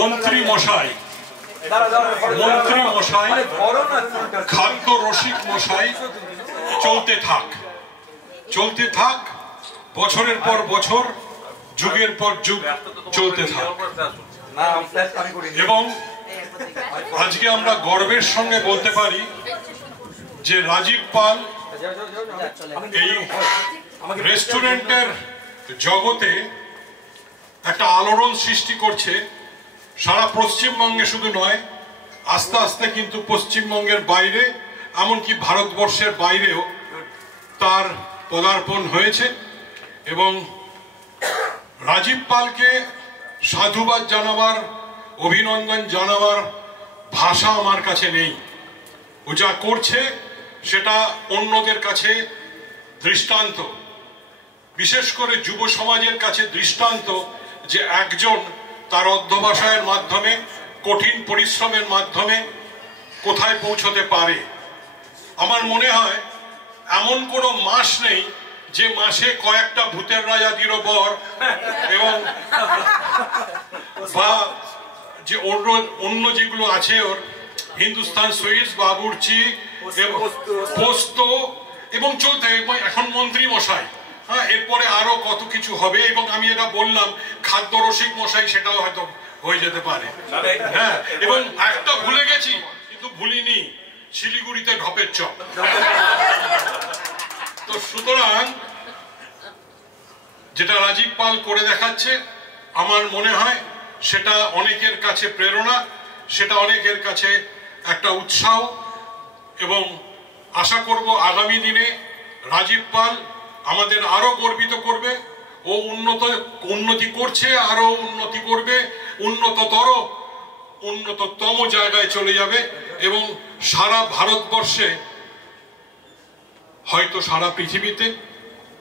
মন্ত্রী মশাই খাদ্য রসিক মশাই চলতে থাক বছরের পর বছর, যুগের পর যুগ চলতে থাক। এবং আজকে আমরা গর্বের সঙ্গে বলতে পারি যে রাজীব পাল এই রেস্টুরেন্টের জগতে একটা আলোড়ন সৃষ্টি করছে। সারা পশ্চিমবঙ্গে শুধু নয়, আস্তে আস্তে কিন্তু পশ্চিমবঙ্গের বাইরে, এমনকি ভারতবর্ষের বাইরেও তার পদার্পণ হয়েছে। এবং রাজীব পালকে সাধুবাদ জানাবার, অভিনন্দন জানাবার ভাষা আমার কাছে নেই। ও যা করছে সেটা অন্যদের কাছে দৃষ্টান্ত, বিশেষ করে যুব সমাজের কাছে দৃষ্টান্ত, যে একজন তার অধ্যবসায়ের মাধ্যমে, কঠিন পরিশ্রমের মাধ্যমে কোথায় পৌঁছতে পারে। আমার মনে হয় এমন কোনো মাস নেই যে মাসে কয়েকটা ভূতের রাজা দিরো বর এবং বা যে অন্য যেগুলো আছে ওর হিন্দুস্তান সুইটস, বাবুর্চি, পোস্ত এবং চলতে এখন মন্ত্রী মশাই, হ্যাঁ, এরপরে আরো কত কিছু হবে। এবং আমি এটা বললাম খাদ্য রসিক মশাই, সেটাও হয়তো হয়ে যেতে পারে। হ্যাঁ, এবং একটা ভুলে গেছি, কিন্তু ভুলিনি, শিলিগুড়িতে ঢপের চপ। তো সুতরাং যেটা রাজীব পাল করে দেখাচ্ছে, আমার মনে হয় সেটা অনেকের কাছে প্রেরণা, সেটা অনেকের কাছে একটা উৎসাহ। এবং আশা করব আগামী দিনে রাজীব পাল আমাদের আরো গর্বিত করবে। ও উন্নতি করছে, আরো উন্নতি করবে, উন্নততম জায়গায় চলে যাবে। এবং সারা ভারতবর্ষে, হয়তো সারা পৃথিবীতে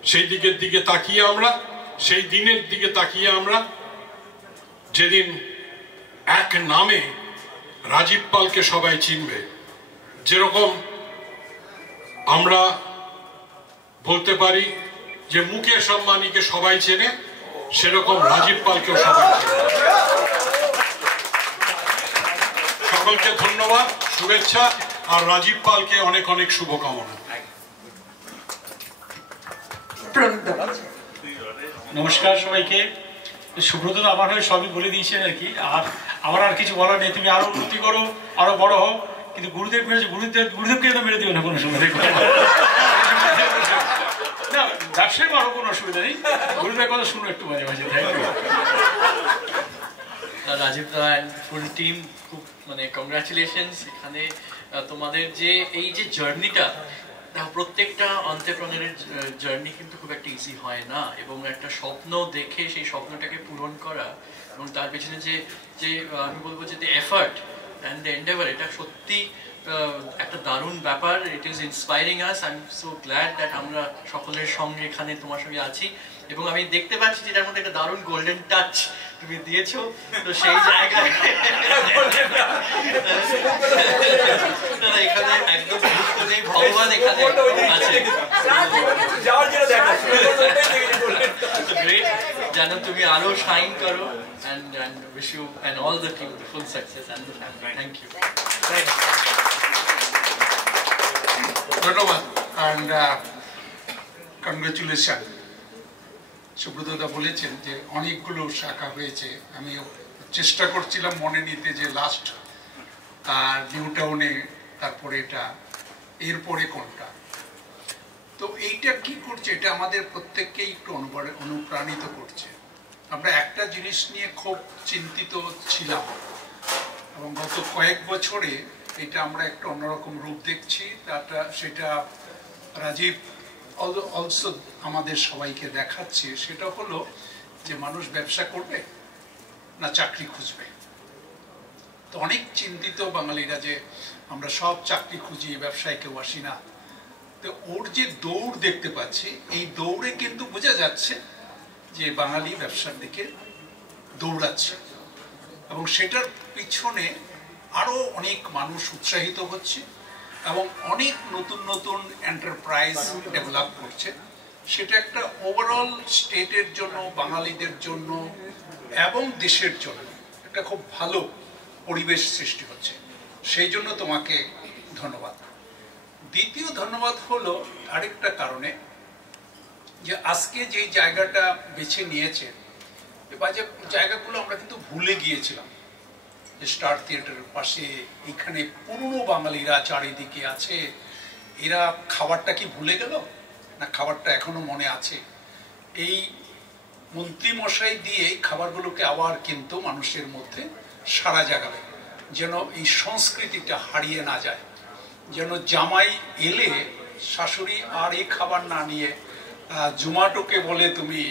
সেই দিকে তাকিয়ে আমরা, সেই দিনের দিকে তাকিয়ে আমরা, যেদিন এক নামে রাজীব পালকে সবাই চিনবে। যেরকম আমরা বলতে পারি যে মুকেশ আম্বানিকে সবাই চেনে, সেরকম রাজীব পালকেও সবাই চেনে। সকলকে ধন্যবাদ, শুভেচ্ছা, আর রাজীব পালকে অনেক অনেক শুভকামনা। নমস্কার সবাইকে। সুব্রত আমার হয়ে সবই বলে দিয়েছেন আর কি, আর আমার আর কিছু বলার নেই। তুমি আরো উন্নতি করো, আরো বড় হও, কিন্তু গুরুদেব মেরেছে, গুরুদেবকে তো মেরে দিও না কোনো সময়। না, ব্যবসায় আরো কোনো অসুবিধা নেই, গুরুদেবের কথা শুনো একটু মাঝে মাঝে। রাজীব ফুল টিম, খুব মানে কংগ্রাচুলেশনস। এখানে তোমাদের যে এই যে জার্নিটা, প্রত্যেকটা এন্টারপ্রেনারের জার্নি কিন্তু খুব একটা ইজি হয় না। এবং একটা স্বপ্ন দেখে সেই স্বপ্নটাকে পূরণ করা, এবং তার পেছনে যে যে আমি বলবো যে এফার্ট অ্যান্ড দ্য এন্ডেভার, এটা সত্যি একটা দারুণ ব্যাপার। It is inspiring us. I am so glad that আমরা সকলের সঙ্গে এখানে তোমার সঙ্গে আছি। এবং আমি দেখতে পাচ্ছি যে এটার মধ্যে একটা দারুণ গোল্ডেন টাচ তুমি দিয়েছো। তো সেই জায়গায় এখানে একদম নেই, ভগবান এখানে আছে। যেন তুমি আরো শাইন করো, and wish you and all the team the full success and the family. Thank you. ধন্যবাদ and congratulations. সুব্রতদা বলেছেন যে অনেকগুলো শাখা হয়েছে। আমি চেষ্টা করছিলাম মনে নিতে যে লাস্ট নিউ টাউনে, তারপরে এটা, এরপরে কোনটা। তো এইটা কি করছে, এটা আমাদের প্রত্যেককেই একটু অনুপ্রাণিত করছে। আমরা একটা জিনিস নিয়ে খুব চিন্তিত ছিলাম, এবং গত কয়েক বছরে এটা আমরা একটু অন্যরকম রূপ দেখছি। সেটা রাজীব অলসো আমাদের সবাইকে দেখাচ্ছে। সেটা হলো যে মানুষ ব্যবসা করবে না চাকরি খুঁজবে। তো অনেক চিন্তিত বাঙালিরা যে আমরা সব চাকরি খুঁজি, ব্যবসায় কেউ আসি না। তো ওর যে দৌড় দেখতে পাচ্ছি, এই দৌড়ে কিন্তু বোঝা যাচ্ছে যে বাঙালি ব্যবসার দিকে দৌড়াচ্ছে, এবং সেটার পিছনে আরো অনেক মানুষ উৎসাহিত হচ্ছে এবং অনেক নতুন নতুন এন্টারপ্রাইজ ডেভেলপ করছে। সেটা একটা ওভারঅল স্টেটের জন্য, বাঙালিদের জন্য এবং দেশের জন্য একটা খুব ভালো পরিবেশ সৃষ্টি হচ্ছে, সেই জন্য তোমাকে ধন্যবাদ। দ্বিতীয় ধন্যবাদ হলো আরেকটা কারণে, যে আজকে যে জায়গাটা বেছে নিয়েছে, জায়গাগুলো আমরা কিন্তু ভুলে গিয়েছিলাম। স্টার থিয়েটারের পাশে এখানে পুরনো বাঙালিরা চারিদিকে আছে, এরা খাবারটা কি ভুলে গেল না খাবারটা এখনো মনে আছে? এই মন্ত্রী মশাই দিয়ে খাবারগুলোকে আবার কিন্তু মানুষের মধ্যে সাড়া জাগাবে, যেন এই সংস্কৃতিটা হারিয়ে না যায়, যেন জামাই এলে শাশুড়ি আর এই খাবার না নিয়ে জোম্যাটোকে বলে তুমি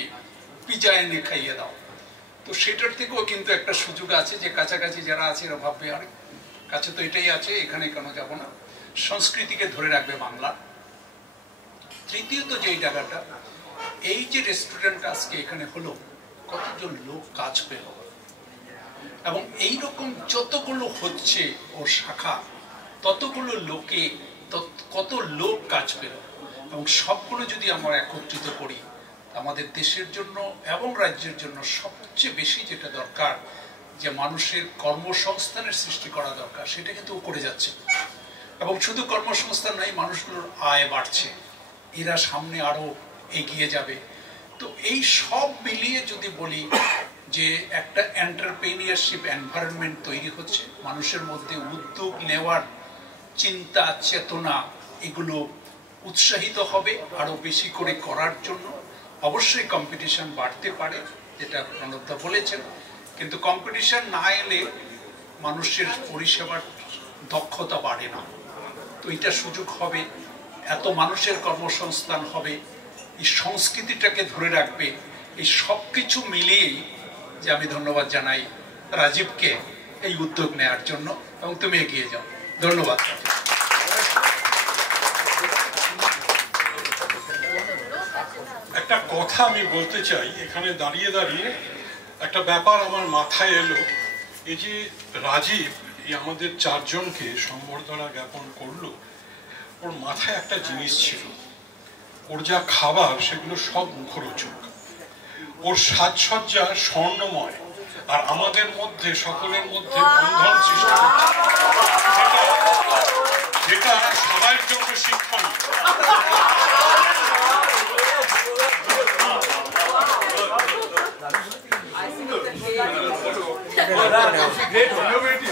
পিজা এনে খাইয়ে দাও। তো সেটার থেকেও কিন্তু একটা সুযোগ আছে, যে কাছাকাছি যারা আছে এরা ভাববে আরে কাছে তো এটাই আছে, এখানে কেন যাব না, সংস্কৃতিকে ধরে রাখবে বাংলা। তৃতীয়ত যেই জায়গাটা, এই যে রেস্টুরেন্ট আজকে এখানে হলো, কতজন লোক কাজ পেল, এবং এই রকম যতগুলো হচ্ছে ওর শাখা, ততগুলো লোকে কত লোক কাজ পেল, এবং সবগুলো যদি আমরা একত্রিত করি, আমাদের দেশের জন্য এবং রাজ্যের জন্য সবচেয়ে বেশি যেটা দরকার, যে মানুষের কর্মসংস্থানের সৃষ্টি করা দরকার, সেটা কিন্তু করে যাচ্ছে। এবং শুধু কর্মসংস্থান নাই, মানুষগুলোর আয় বাড়ছে, এরা সামনে আরো এগিয়ে যাবে। তো এই সব মিলিয়ে যদি বলি যে একটা এন্টারপ্রেনিয়ারশিপ এনভায়রনমেন্ট তৈরি হচ্ছে, মানুষের মধ্যে উদ্যোগ নেওয়ার চিন্তা চেতনা এগুলো উৎসাহিত হবে আরো বেশি করে করার জন্য। অবশ্যই কম্পিটিশন বাড়তে পারে, যেটা প্রণবদা বলেছেন, কিন্তু কম্পিটিশন না এলে মানুষের পরিষেবার দক্ষতা বাড়ে না। তো এটা সুযোগ হবে, এত মানুষের কর্মসংস্থান হবে, এই সংস্কৃতিটাকে ধরে রাখবে। এই সব কিছু মিলিয়েই যে আমি ধন্যবাদ জানাই রাজীবকে এই উদ্যোগ নেওয়ার জন্য, এবং তুমি এগিয়ে যাও। ধন্যবাদ। একটা কথা আমি বলতে চাই, এখানে দাঁড়িয়ে দাঁড়িয়ে একটা ব্যাপার আমার মাথায় এলো। এই যে রাজীব এই আমাদের চারজনকে সম্বর্ধনা জ্ঞাপন করলো, ওর মাথায় একটা জিনিস ছিল, ওর যা খাবার সেগুলো সব মুখরোচক, ওর সাজসজ্জা স্বর্ণময়, আর আমাদের মধ্যে সকলের মধ্যে বন্ধন সৃষ্টি করছে, যেটা সবার জন্য শিক্ষণীয়। Great.